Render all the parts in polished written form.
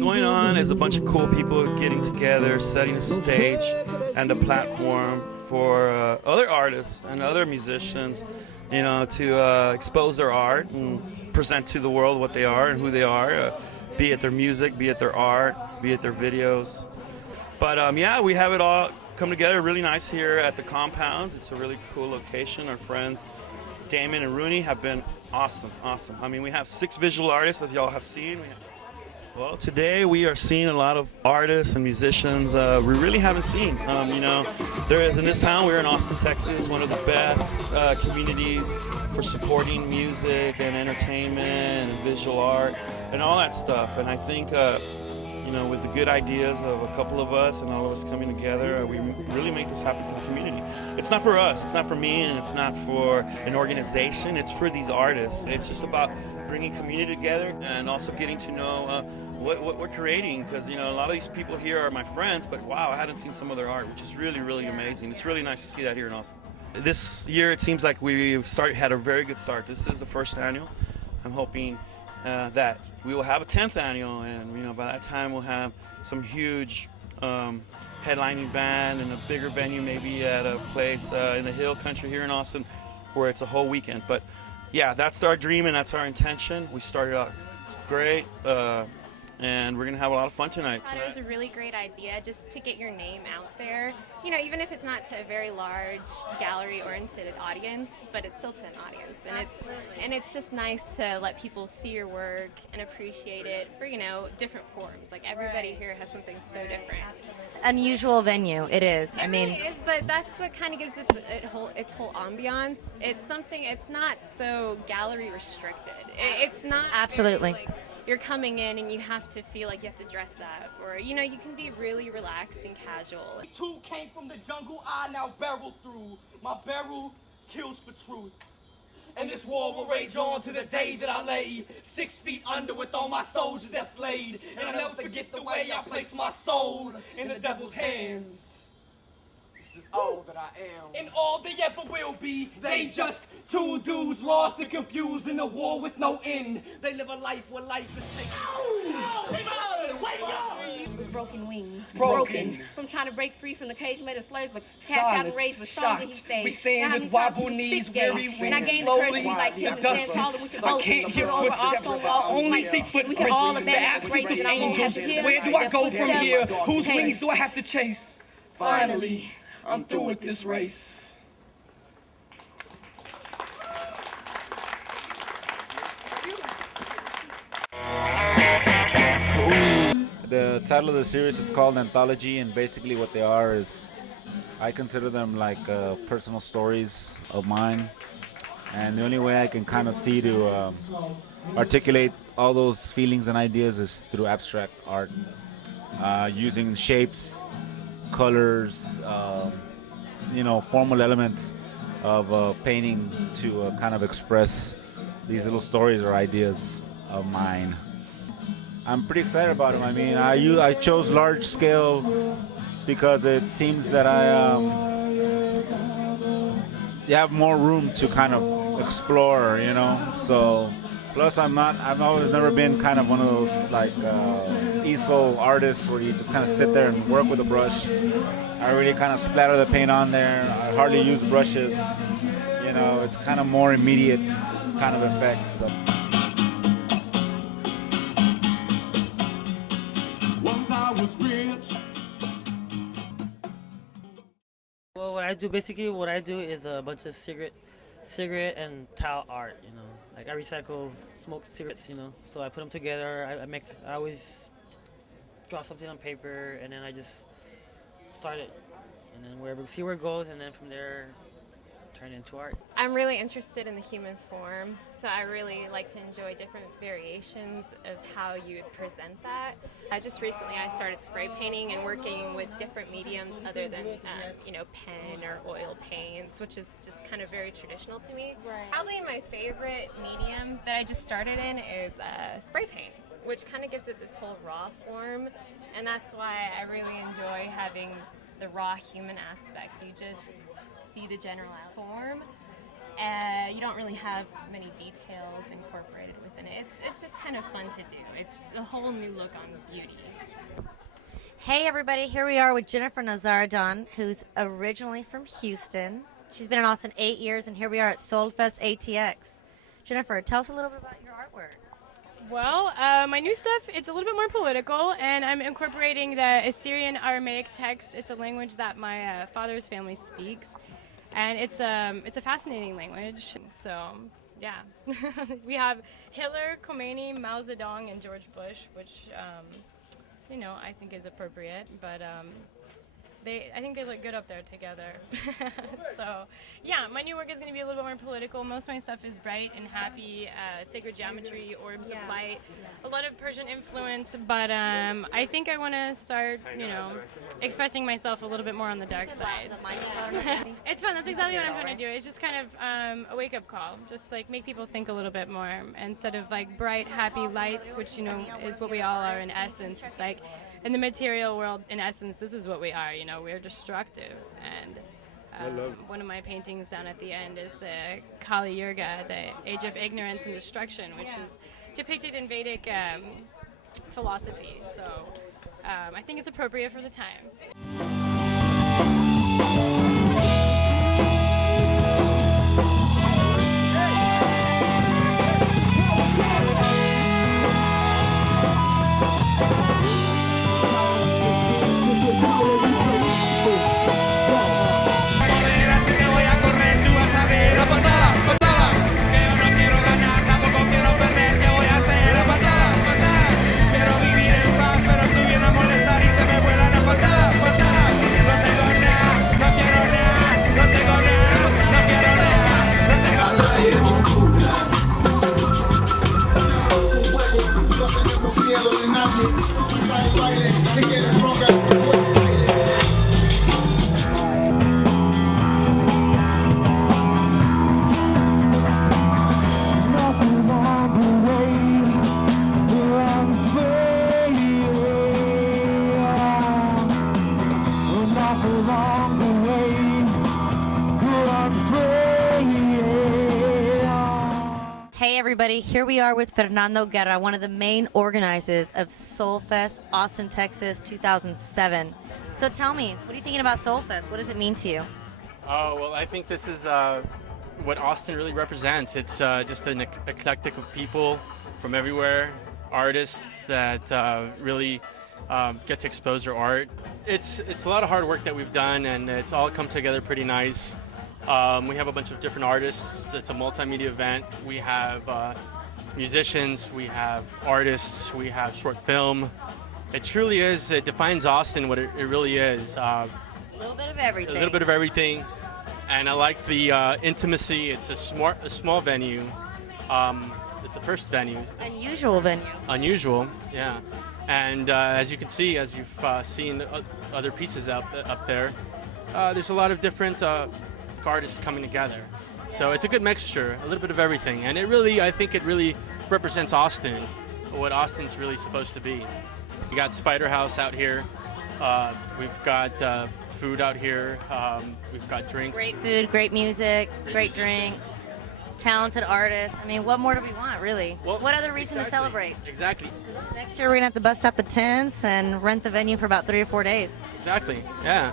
going on is a bunch of cool people getting together, setting a stage and a platform for other artists and other musicians, to expose their art and present to the world what they are and who they are, be it their music, be it their art, be it their videos. But we have it all come together really nice here at the compound. It's a really cool location. Our friends Damon and Rooney have been awesome. I mean, we have 6 visual artists, as y'all have seen. Well, today we are seeing a lot of artists and musicians we really haven't seen. There is in this town, we're in Austin, Texas, one of the best communities for supporting music and entertainment and visual art and all that stuff. And I think, with the good ideas of a couple of us and all of us coming together, we really make this happen for the community. It's not for us, it's not for me, and it's not for an organization, it's for these artists. It's just about bringing community together and also getting to know what we're creating, because a lot of these people here are my friends, but wow, I hadn't seen some of their art, which is really, really amazing. It's really nice to see that here in Austin. This year it seems like we've had a very good start. This is the first annual. I'm hoping that we will have a 10th annual, and by that time we'll have some huge headlining band and a bigger venue, maybe at a place in the hill country here in Austin where it's a whole weekend. But yeah, that's our dream and that's our intention. We started out great, and we're gonna have a lot of fun tonight. I thought it was a really great idea just to get your name out there, even if it's not to a very large gallery-oriented audience, but it's still to an audience, and it's just nice to let people see your work and appreciate it for different forms. Like everybody here has something so different. Unusual venue, it is. It really is, but that's what kind of gives it its whole ambiance. It's not so gallery restricted. It's not absolutely. You're coming in and you have to feel like you have to dress up, or you can be really relaxed and casual. 2 came from the jungle, I now barrel through. My barrel kills for truth. And this war will rage on to the day that I lay 6 feet under with all my soldiers that slayed. And I'll never forget the way I placed my soul in the devil's hands. This is all that I am, and all they ever will be. They just 2 dudes lost and confused in a war with no end. They live a life where life is taken. Wake up! With broken wings. Broken. From trying to break free from the cage made of slurs, but cast out and raged, but stronger he stays. We stand with wobble knees, weary and I wings, gained the courage to slowly be like him and stand taller. We could both can't hear over our footsteps. stone walls. Only see We can all footprints, the abandon this race absence of and I won't have angels. to hear Where do I their go from footsteps. here? Whose Hey. wings do I have to chase? Finally, I'm through with this race. The title of the series is called Anthology, and basically what they are is, I consider them like personal stories of mine, and the only way I can kind of see to articulate all those feelings and ideas is through abstract art, using shapes, colors, formal elements of painting to kind of express these little stories or ideas of mine. I'm pretty excited about them. I mean, I chose large scale because it seems that you have more room to kind of explore, So, plus I've always never been kind of one of those like easel artists where you just kind of sit there and work with a brush. I really kind of splatter the paint on there. I hardly use brushes. It's kind of more immediate kind of effect. So. Well, what I do is a bunch of cigarette and towel art. Like I recycle smoked cigarettes. So I put them together. I always draw something on paper, and then I just start it, and then see where it goes, and then from there turn it into art. I'm really interested in the human form, so I really like to enjoy different variations of how you would present that. Just recently I started spray painting and working with different mediums other than pen or oil paints, which is just kind of very traditional to me. Right. Probably my favorite medium that I just started in is spray paint, which kind of gives it this whole raw form, and that's why I really enjoy having the raw human aspect. You just see the general form, You don't really have many details incorporated within it. It's just kind of fun to do. It's a whole new look on beauty. Hey everybody, here we are with Jennifer Nazaradon, who's originally from Houston. She's been in Austin 8 years, and here we are at Fest ATX. Jennifer, tell us a little bit about your artwork. Well, my new stuff, it's a little bit more political, and I'm incorporating the Assyrian Aramaic text. It's a language that my father's family speaks, and it's a fascinating language. So, yeah. We have Hitler, Khomeini, Mao Zedong, and George Bush, which, I think is appropriate, but I think they look good up there together. So, yeah, my new work is going to be a little bit more political. Most of my stuff is bright and happy, sacred geometry, orbs of light, a lot of Persian influence, but I think I want to start, expressing myself a little bit more on the dark side. It's fun. That's exactly what I'm trying to do. It's just kind of a wake-up call, just like make people think a little bit more instead of like bright, happy lights, which, is what we all are in essence. It's like, in the material world, in essence, this is what we are. We're destructive. And one of my paintings down at the end is the Kali Yuga, the Age of Ignorance and Destruction, which is depicted in Vedic philosophy. So I think it's appropriate for the times. Hey everybody, here we are with Fernando Guerra, one of the main organizers of Fest Austin, Texas 2007. So tell me, what are you thinking about Fest? What does it mean to you? Oh, well, I think this is what Austin really represents. It's just an eclectic of people from everywhere, artists that really get to expose their art. It's a lot of hard work that we've done, and it's all come together pretty nice. We have a bunch of different artists. It's a multimedia event. We have musicians, we have artists, we have short film. It truly is, it defines Austin what it really is. A little bit of everything. A little bit of everything. And I like the intimacy. It's a small venue. It's the first venue. Unusual venue. Unusual, yeah. And as you can see, as you've seen other pieces up there, there's a lot of different artists coming together. So it's a good mixture, a little bit of everything. And I think it really represents Austin, what Austin's really supposed to be. We got Spider House out here. We've got food out here. We've got drinks. Great food, great music, great drinks, talented artists. I mean, what more do we want, really? Well, what other reason to celebrate? Exactly. Next year, we're going to have to bust out the tents and rent the venue for about 3 or 4 days. Exactly, yeah.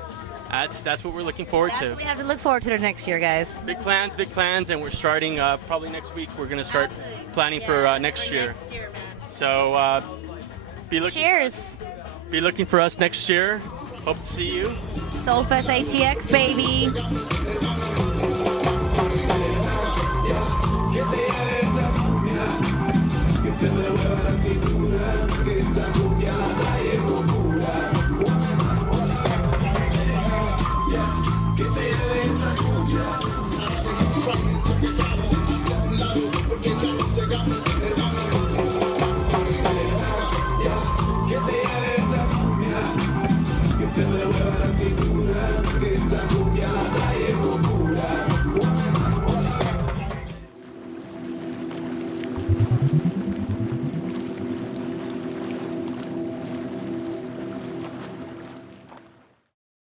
That's what we're looking forward to. That's what we have to look forward to next year, guys. Big plans, and we're starting probably next week. We're going to start planning for next year. Next year, man. So Cheers. Be looking for us next year. Hope to see you. Fest ATX, baby. Que te